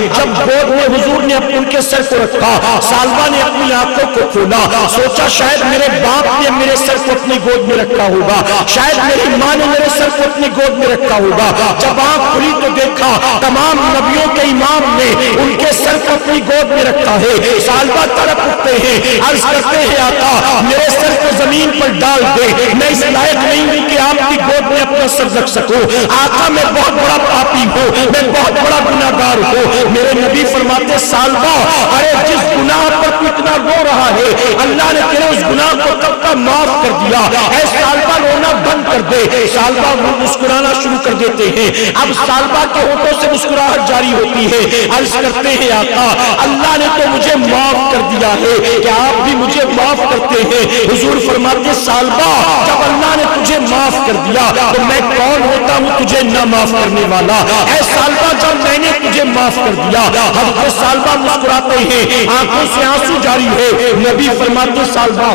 اب جب گود میں حضور نے ان کے سر کو رکھا، سالبہ نے اپنی آنکھوں کو کھولا، سوچا شاید میرے باپ نے میرے سر کو اپنی گود میں رکھا ہوگا، شاید میری ماں نے میرے سر کو اپنی گود میں رکھا ہوگا۔ جب آنکھ کھلی تو دیکھا تمام نبیوں کے امام نے ان کے سر کو اپنی گود میں رکھا ہے۔ سالبہ تڑپ اٹھتے ہیں، عرض کرتے ہیں آقا میرے سر کو زمین پر ڈال دے، میں اس لائق نہیں ہوں کہ آپ کی گود میں اپنا سر رکھ سکوں۔ آقا میں بہت بڑا پاپی ہوں، میں بہت بڑا گناہگار ہوں۔ میرے نبی فرماتے سالبہ ارے جس گناہ پر تو اتنا رو رہا ہے اللہ نے تیرے اس گناہ کو کب کا معاف کر دیا، اے سالبہ رونا بند کر دے۔ سالبہ مسکرانا شروع کر دیتے ہیں۔ اب سالبہ کے ہونٹوں سے مسکراہٹ جاری ہوتی ہے، عرض کرتے ہیں آقا اللہ نے تو مجھے معاف کر دیا ہے، کیا آپ بھی مجھے معاف کرتے ہیں؟ حضور فرماتے سالبہ جب اللہ نے تجھے معاف کر دیا تو میں کون ہوتا ہوں تجھے نہ معاف کرنے والا؟ اے سالبہ جب میں نے تجھے معاف کر دیا۔ حضرت سالبہ مسکراتے ہیں، آنکھوں سے آنسو جاری ہے۔ نبی فرماتے سالبہ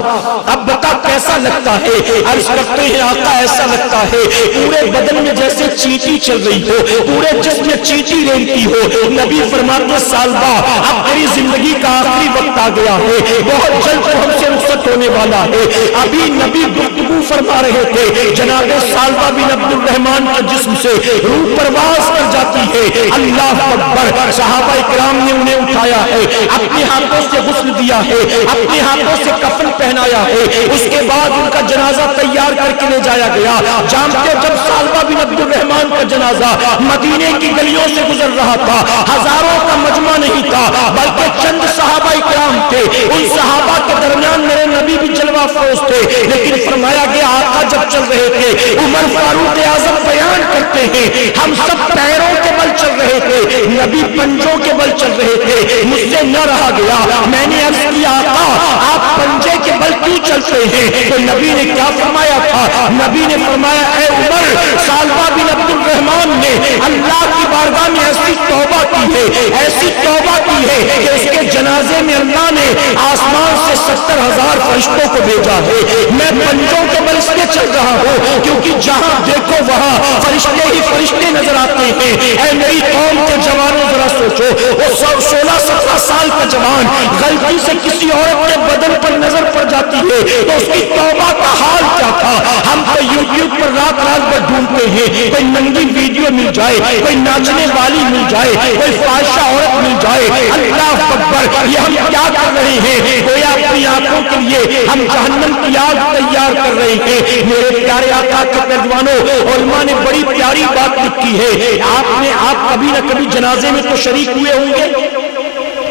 اب بتا کیسا لگتا ہے؟ عرض کرتے ہیں آقا ایسا لگتا ہے پورے بدن میں جیسے چیٹی چل رہی ہو، پورے جسم میں چیٹی رینگتی ہو۔ نبی فرماتے سالبہ اب تیری زندگی کا آخری وقت آ گیا ہے، بہت جلد تو ہم سے رخصت ہونے والا ہے۔ ابھی نبی گفتگو فرما رہے تھے، جناب سالبہ بن عبد الرحمن کے جسم سے روح پرواز کر جاتی ہے۔ اللہ اکبر، صحابہ اکرام نے انہیں اٹھایا ہے، اپنے ہاتھوں سے غسل دیا ہے، اپنے ہاتھوں سے کفن پہنایا ہے، اس کے بعد ان کا جنازہ تیار کر کے لے جایا گیا۔ جانتے جب سالبہ بن عبد الرحمن کا جنازہ مدینے کی گلیوں سے گزر رہا تھا، ہزاروں کا مجمع نہیں تھا بلکہ چند صحابہ اکرام تھے، ان صحابہ کے درمیان میرے نبی بھی جلوہ افروز تھے، لیکن فرمایا گیا آقا جب چل رہے تھے عمر فاروق اعظم بیان کرتے ہیں ہم سب پیروں کے بل چل رہے تھے، نبی پنجوں کے بل چل رہے تھے، مجھ سے نہ رہا گیا، میں نے عرض کیا آقا آپ پنجے کے بل کیوں چلتے ہیں؟ تو نبی نے کیا فرمایا تھا؟ نبی نے فرمایا اے عمر سالبہ بن عبد الرحمن نے اللہ کی بارگاہ میں ایسی توبہ کی ہے، ایسی توبہ کی ہے کہ اس کے جنازے میں اللہ نے آسمان سے 70,000 فرشتوں کو بھیجا ہے۔ میں پنجوں کے بل اس لیے چل رہا ہوں کیونکہ جہاں دیکھو وہاں فرشتے ہی فرشتے نظر آتے ہیں۔ اے میری قوم کے جوانوں ذرا سوچو، وہ 16-17 سال کا جوان غلطی سے کسی عورت کے بدن پر نظر پڑ جاتی ہے تو اس کی توبہ کا حال کیا تھا؟ ہم تو یوٹیوب پر رات بھر ڈھونڈتے ہیں، کوئی ننگی ویڈیو مل جائے، کوئی ناچنے والی مل جائے، کوئی فاحشہ عورت مل جائے، اللہ اکبر یہ ہم کیا کر رہے ہیں؟ گویا اپنی آنکھوں کے لیے ہم جہنم کی آگ تیار کر رہے ہیں۔ میرے پیارے آقا کے پیروانوں، علماء نے بڑی پیاری بات لکھی ہے، آپ کبھی نہ کبھی جنازے میں تو شریک ہوئے ہوں گے،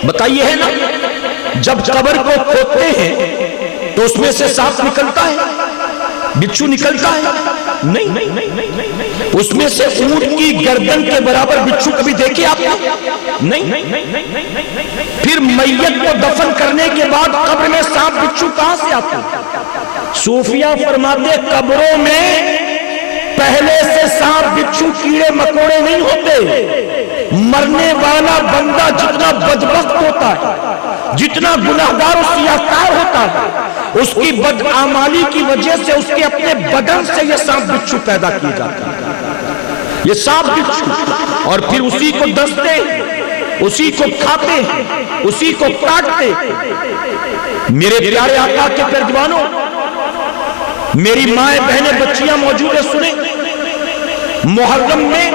بتائیے ہے نا؟ جب قبر کو کھودتے ہیں تو اس میں سے سانپ نکلتا ہے، بچھو نکلتا ہے؟ نہیں، اس میں سے اونٹ کی گردن کے برابر بچھو کبھی دیکھے آپ نے؟ نہیں۔ پھر میت کو دفن کرنے کے بعد قبر میں سانپ بچھو کہاں سے آتے ہیں؟ صوفیہ فرماتے قبروں میں پہلے سے سانپ بچھو کیڑے مکوڑے نہیں ہوتے، مرنے والا بندہ جتنا بدبخت ہوتا ہے، جتنا گناہگار و سیاہکار ہوتا ہے، اس کی بدعمالی کی وجہ سے اس کے اپنے بدن سے یہ سانپ بچھو پیدا کیے جاتے ہیں، یہ سانپ بچھو، اور پھر اسی کو ڈستے، اسی کو کھاتے، اسی کو کاٹتے۔ میرے پیارے آقا کے پیروانوں، میری مائیں بہنیں بچیاں موجود ہیں، سنیں محرم میں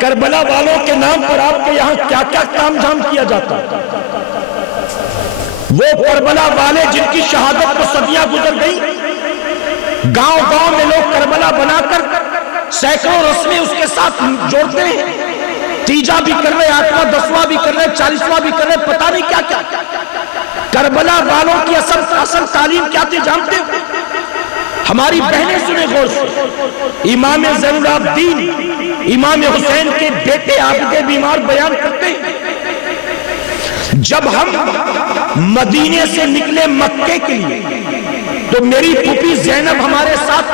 کربلا والوں کے نام پر آپ کے یہاں کیا کیا کام جھام کیا جاتا ہے؟ وہ کربلا والے جن کی شہادت کو صدیاں گزر گئی، گاؤں گاؤں میں لوگ کربلا بنا کر سینکڑوں رسمیں اس کے ساتھ جوڑتے ہیں، تیجا بھی کر رہے، 8واں 10واں بھی کر رہے، 40واں بھی کر رہے، پتہ نہیں کیا کیا۔ کربلا والوں کی اصل تعلیم کیا تھی جانتے ہو؟ ہماری بہنیں سنیں غور سے، امام زین العابدین امام حسین کے بیٹے عابد بیمار بیان کرتے ہیں جب ہم مدینے سے نکلے مکے کے لیے تو میری پھوپھی زینب ہمارے ساتھ،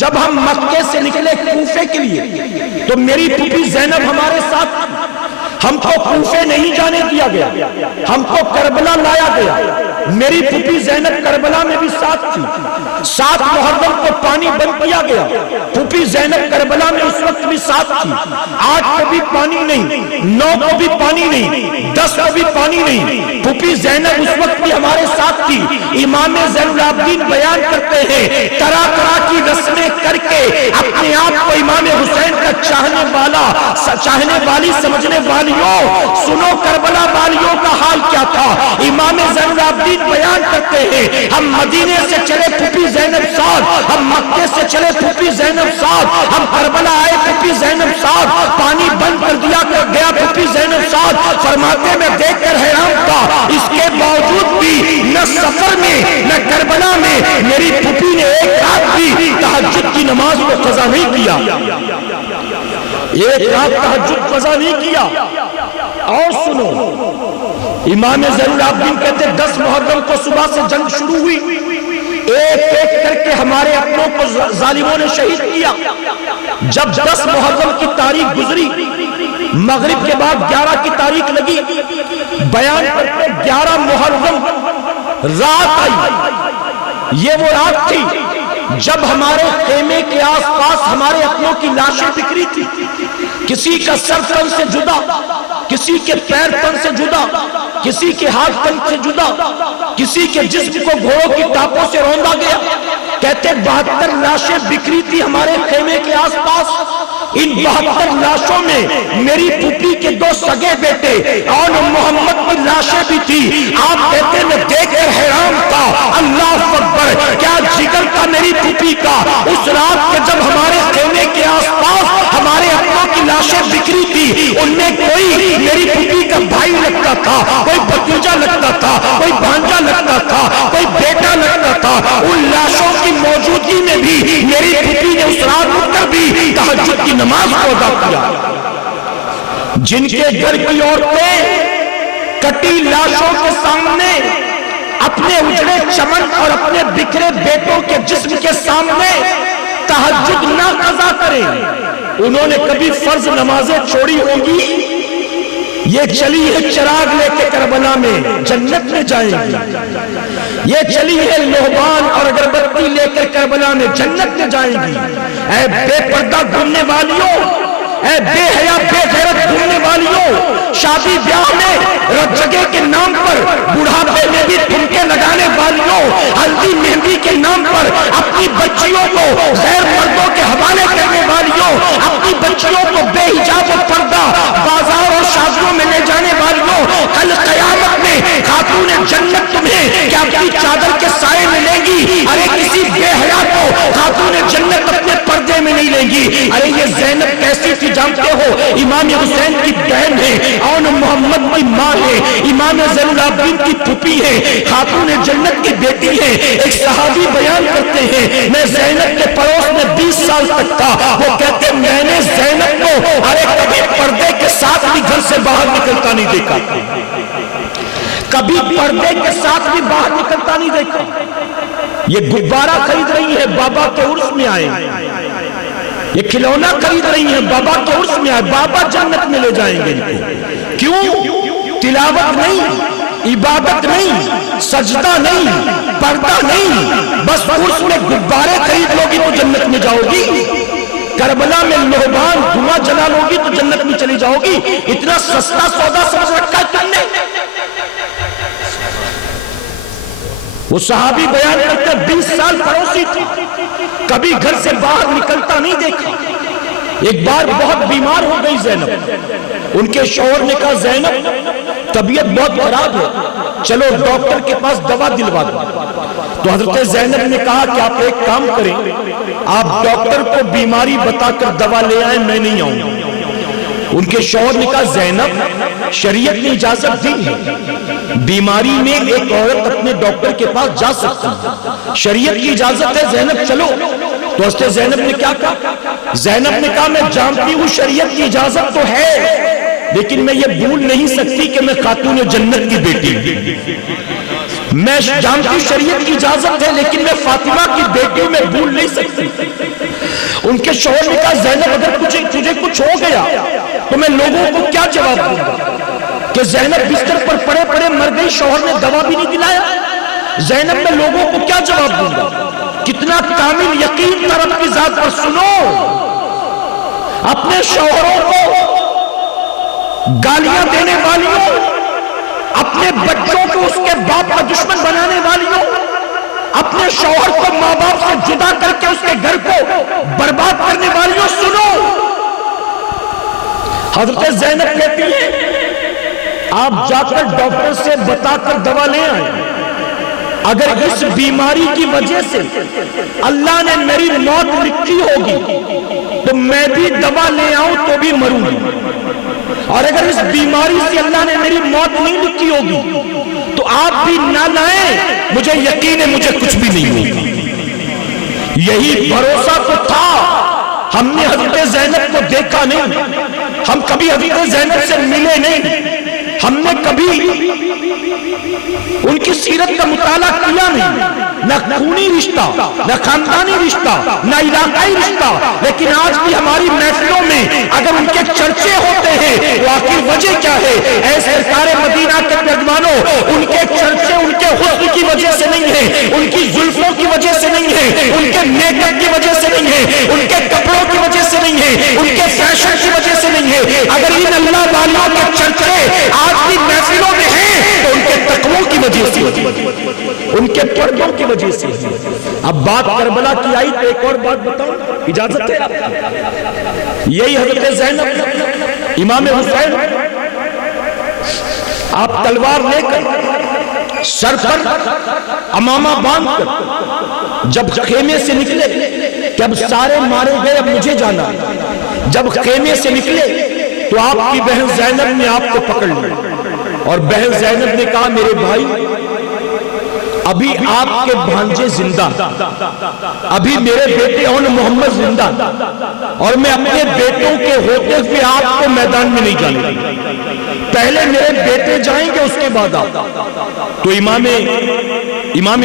جب ہم مکے سے نکلے کوفے کے لیے تو میری پھوپھی زینب ہمارے ساتھ، ہم کو کوفے نہیں جانے دیا گیا، ہم کو کربلا لایا گیا، میری پھوپھی زینب کربلا میں بھی ساتھ تھی، 7 محرم کو پانی بند کیا گیا. پھوپھی زینب کربلا میں اس وقت بھی ساتھ تھی. 8 کو بھی پانی نہیں, 9 کو بھی پانی نہیں, 10 کو بھی پانی نہیں. پھوپھی زینب اس وقت بھی ہمارے ساتھ تھی. امام زین العابدین بیان کرتے ہیں طرح طرح کی رسمیں کر کے اپنے آپ کو امام حسین کا چاہنے والی سمجھنے والیوں, سنو کربلا والیوں کا حال کیا تھا. امام زین العابدین بیان کرتے ہیں ہم مدینے سے چلے پھوپھی زینب ساتھ, ہم مکے سے چلے پھوپھی زینب ساتھ, ہم کربلا آئے پھوپھی زینب ساتھ, پانی بند کر دیا گیا پھوپھی زینب ساتھ. فرماتے میں دیکھ کر حیران تھا, اس کے باوجود بھی نہ سفر میں نہ کربلا میں میری پھوپھی نے ایک رات بھی تہجد کی نماز کو قضا نہیں کیا. ایک رات تہجد قضا نہیں کیا. اور سنو, امام زین العابدین کہتے 10 محرم کو صبح سے جنگ شروع ہوئی, ایک ایک کر کے ہمارے اپنوں کو ظالموں نے شہید کیا. جب 10 محرم کی تاریخ گزری, مغرب کے بعد 11 کی تاریخ لگی, بیان کرتے 11 محرم رات آئی. یہ وہ رات تھی جب ہمارے خیمے کے آس پاس ہمارے اپنوں کی لاشیں بکھری تھی. کسی کا سر تن سے جدا, کسی کے پیر تن سے جدا, کسی کے ہاتھ تن سے جدا, کسی کے جسم کو گھوڑوں کی ٹاپوں سے روندا گیا. کہتے 72 لاشیں بکھری تھی ہمارے خیمے کے آس پاس. ان 72 لاشوں میں میری پھوپھی کے 2 سگے بیٹے اور محمد کی لاشیں بھی تھی. آپ کہتے میں دیکھ کر حیران تھا, اللہ اکبر, کیا جگر تھا میری پھوپھی کا اس رات کے جب ہمارے خیمے کے آس پاس ہمارے اپنوں کی لاشیں بکھری تھی. ان میں کوئی میری پھوپھی کا بھائی لگتا تھا, کوئی بھتیجا لگتا تھا, کوئی بھانجا لگتا تھا, کوئی بیٹا لگتا تھا. ان لاشوں کی موجودگی میں بھی میری پھوپھی نے اس رات اٹھ کر بھی تہجد کی نماز کو ادا کیا. جن کے گھر کی عورتیں کٹی لاشوں کے سامنے اپنے اجڑے چمن اور اپنے بکھرے بیٹوں کے جسم کے سامنے تہجد نہ قضا کریں, انہوں نے کبھی فرض نمازیں چھوڑی ہوں گی؟ یہ چلی ہے چراغ لے کے کربلا میں جنت میں جائیں گی. یہ چلی ہے لوبان اور اگربتی لے کر کربلا میں جنت میں جائیں گی. اے بے پردہ گھومنے والیوں, اے بے حیا بے غیرت گھومنے والیوں, شادی بیاہ میں رجگے کے نام پر بڑھاپے میں بھی ٹھمکے لگانے والیوں, ہلدی مہندی کے نام پر اپنی بچیوں کو غیر مردوں کے حوالے کرنے والیوں, اپنی بچیوں کو بے حجاب و پردہ بازار اور شادیوں میں لے جانے والیوں, کل قیامت میں خاتون جنت تمہیں کیا اپنی چادر کے سائے میں لیں گی؟ ارے کسی بے حیا کو خاتون جنت اپنے پردے میں نہیں لیں گی. ارے یہ زینب کیسی تھی جانتے ہو؟ امام حسین کی بہن ہے اور محمد کی ماں ہے, امام زین العابدین کی پھوپھی ہے, خاتون جنت کی بیٹی ہے. ایک صحابی بیان کرتے ہیں میں زینب کے پڑوس میں 20 سال تک تھا. وہ کہتے ہیں میں نے زینب کو ارے کبھی پردے کے ساتھ بھی گھر سے باہر نکلتا نہیں دیکھا, کبھی پردے کے ساتھ بھی باہر نکلتا نہیں دیکھا. یہ غبارہ خرید رہی ہے بابا کے عرس میں آئے, یہ کھلونا خرید رہی ہیں بابا کے عرس میں آئے, بابا جنت میں لے جائیں گے ان کو. کیوں؟ تلاوت نہیں, عبادت نہیں, سجدہ نہیں, پردہ نہیں, بس عرس میں غبارے خرید لوگی تو جنت میں جاؤ گی. کربلا میں لوبان دھواں جلا لوگی تو جنت میں چلی جاؤ گی. اتنا سستا سودا سمجھ رکھا ہے تم نے. وہ صحابی بیان کرتے 20 سال پڑوسی تھی, کبھی گھر سے باہر نکلتا نہیں دیکھا. ایک بار بہت بیمار ہو گئی زینب, ان کے شوہر نے کہا زینب طبیعت بہت خراب ہے, چلو ڈاکٹر کے پاس دوا دلوا دو. تو حضرت زینب نے کہا کہ آپ ایک کام کریں, آپ ڈاکٹر کو بیماری بتا کر دوا لے آئیں, میں نہیں آؤں. ان کے شوہر نے کہا زینب شریعت نے اجازت دی ہے, بیماری میں ایک عورت اپنے ڈاکٹر کے پاس جا سکتی ہے, شریعت کی اجازت ہے, زینب چلو. تو حضرت زینب نے کیا کہا؟ زینب نے کہا میں جانتی ہوں شریعت کی اجازت تو ہے, لیکن میں یہ بھول نہیں سکتی کہ میں خاتون جنت کی بیٹی ہوں. میں جانتی ہوں شریعت کی اجازت ہے, لیکن میں فاطمہ کی بیٹی ہوں, میں بھول نہیں سکتی. ان کے شوہر نے کہا زینب اگر تجھے کچھ ہو گیا تو میں لوگوں کو کیا جواب دوں گا کہ زینب بستر پر پڑے پڑے مر گئی, شوہر نے دوا بھی نہیں دلایا. زینب میں لوگوں کو کیا جواب دوں گا؟ کتنا کامل یقین تھا رب کی ذات پر. سنو، اپنے شوہروں کو گالیاں دینے والیوں، اپنے بچوں کو اس کے باپ کا دشمن بنانے والیوں، اپنے شوہر کو ماں باپ سے جدا کر کے اس کے گھر کو برباد کرنے والیوں، سنو. حضرت زینب کہتی ہیں آپ جا کر ڈاکٹر سے بتا کر دوا لے آئیں. اگر اس بیماری کی وجہ سے اللہ نے میری موت لکھی ہوگی تو میں بھی دوا لے آؤں تو بھی مروں گی، اور اگر اس بیماری سے اللہ نے میری موت نہیں لکھی ہوگی تو آپ بھی نہ لائیں، مجھے یقین ہے مجھے کچھ بھی نہیں ہوگی. یہی بھروسہ تو تھا. ہم نے حضرت زینب کو دیکھا نہیں، ہم کبھی حضرت زینب سے ملے نہیں، ہم نے کبھی ان کی سیرت کا مطالعہ کیا نہیں، نہ خونی رشتہ، نہ خاندانی رشتہ، نہ علاقائی رشتہ. لیکن آج بھی ہماری محفلوں میں اگر ان کے چرچے ہوتے ہیں تو آخر وجہ کیا ہے؟ اے سرکار مدینہ کے میزبانوں، ان کے چرچے ان کے حسن کی وجہ سے نہیں ہے، ان کی زلفوں کی وجہ سے نہیں ہے، ان کے میک اپ کی وجہ سے نہیں ہے، ان کے کپڑوں کی وجہ سے نہیں ہے، ان کے فیشن کی وجہ سے نہیں ہے. اگر ان اللہ والوں کے چرچے آج بھی محفلوں میں ہیں تو ان کے تقویٰ کی وجہ سے، ان کے پردوں کی وجہ سے. اب بات کربلا کی آئی تو ایک اور بات بتاؤں، اجازت ہے آپ؟ یہی حضرت زینب، امام حسین، آپ تلوار لے کر سر پر امامہ باندھ کر جب خیمے سے نکلے کہ اب سارے مارے گئے اب مجھے جانا، جب خیمے سے نکلے تو آپ کی بہن زینب نے آپ کو پکڑ لیا، اور بہن زینب نے کہا میرے بھائی ابھی آپ کے بھانجے زندہ، ابھی میرے بیٹے اون محمد زندہ، اور میں اپنے بیٹوں کے ہوتے ہوئے آپ کو میدان میں نہیں جانے گا، پہلے میرے بیٹے جائیں گے اس کے بعد آپ. تو امام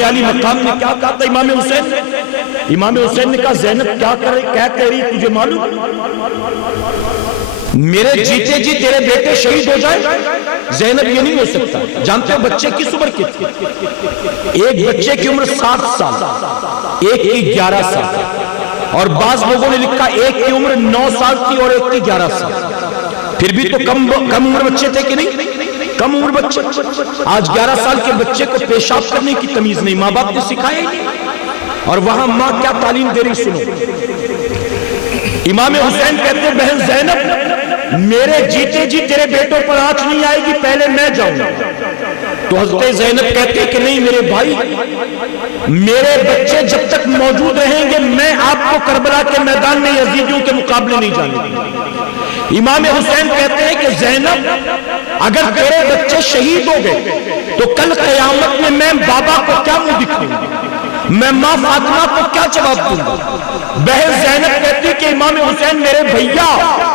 علی مقام نے کیا کہا تھا؟ امام حسین نے کہا زینب کیا کہہ رہی تجھے معلوم؟ میرے جیتے جی تیرے بیٹے شہید ہو جائیں؟ زینب یہ نہیں ہو سکتا. جانتے ہو بچے کس عمر کے تھے؟ ایک بچے کی عمر 7 سال، ایک کی 11 سال، اور بعض لوگوں نے لکھا ایک کی عمر 9 سال تھی اور ایک کی 11 سال. پھر بھی تو کم عمر بچے تھے کہ نہیں؟ کم عمر بچے. آج 11 سال کے بچے کو پیشاب کرنے کی تمیز نہیں، ماں باپ نے سکھایا نہیں، اور وہاں ماں کیا تعلیم دے رہی سنو. امام حسین کہتے ہیں بہن زینب میرے جیتے جی تیرے بیٹوں پر آنچ نہیں آئے گی، پہلے میں جاؤں. تو حضرت زینب کہتے ہیں کہ نہیں میرے بھائی، میرے بچے جب تک موجود رہیں گے میں آپ کو کربلا کے میدان میں یزیدیوں کے مقابلے نہیں جانے گا. امام حسین کہتے ہیں کہ زینب اگر تیرے بچے شہید ہو گئے تو کل قیامت میں میں بابا کو کیا منہ دکھاؤں گا، میں ماں فاطمہ کو کیا جواب دوں گا؟ بہن زینب کہتی کہ امام حسین میرے بھیا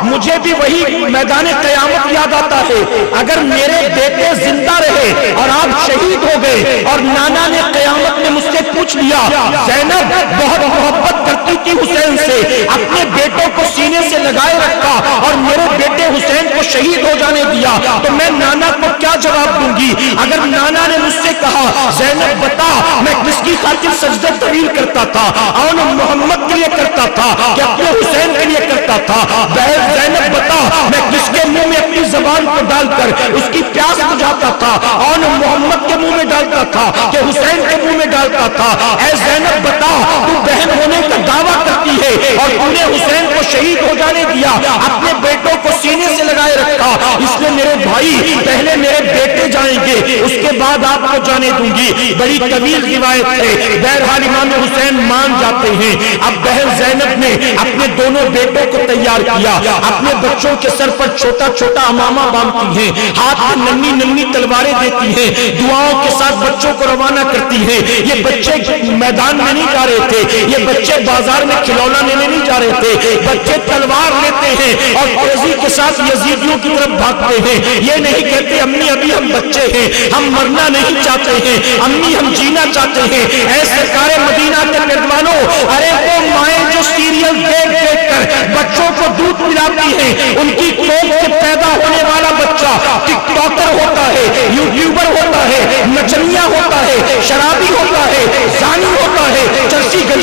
مجھے بھی وہی میدان قیامت یاد آتا ہے. اگر میرے بیٹے زندہ رہے اور آپ شہید ہو گئے اور نانا نے قیامت میں مجھ سے پوچھ لیا، زینب بہت محبت کرتی تھی حسین سے، اپنے بیٹوں کو سینے سے لگائے رکھا اور میرے بیٹے حسین کو شہید ہو جانے دیا، تو میں نانا کو کیا جواب دوں گی؟ اگر نانا نے مجھ سے کہا زینب بتا میں کس کی خاطر سجدہ طویل کرتا تھا، اور محمد کے لیے کرتا تھا کہ اپنے حسین کے لیے کرتا تھا، بہن زینب بتا میں کس کے منہ میں اپنی زبان کو ڈال کر اس کی پیاس بجھاتا تھا، اور محمد کے منہ میں ڈالتا تھا کہ حسین کے منہ میں ڈالتا تھا. اے زینب بتا تو بہن ہونے کا دعویٰ کرتی ہے اور تو نے حسین کو شہید ہو جانے دیا، اپنے بیٹوں کو سینے سے لگائے رکھا، اس لیے میرے بھائی پہلے میرے بیٹے جائیں گے اس کے بعد آپ کو جانے دوں گی. بڑی طویل روایت ہے. بہرحال امام حسین مان جاتے ہیں. اب بہن زینب نے اپنے دونوں بیٹوں کو تیار کیا، اپنے بچوں کے سر پر چھوٹا چھوٹا امامہ باندھتی ہیں، ہاتھ میں ننھی ننھی تلواریں دیتی ہیں، دعاؤں کے ساتھ بچوں کو روانہ کرتی ہیں. یہ بچے میدان میں نہیں جا رہے تھے، یہ بچے بازار میں کھلونا لینے نہیں جا رہے تھے، بچے تلوار لیتے ہیں اور تیزی کے ساتھ یزیدیوں کی طرف بھاگتے ہیں. یہ نہیں کہتے امی ابھی ہم بچے ہیں، ہم مرنا نہیں چاہتے ہیں، امی ہم جینا چاہتے ہیں. اے سرکار مدینہ کے میزبانوں، ارے وہ مائیں جو سیریل دیکھ دیکھ کر بچوں کو دودھ پلاتی ہیں، ان کی کوکھ سے پیدا ہونے والا بچہ ٹک ٹاکر ہوتا ہے، یوٹیوبر ہوتا ہے، نچنیا ہوتا ہے، شرابی ہوتا ہے، زانی ہوتا ہے، چرسی گنجی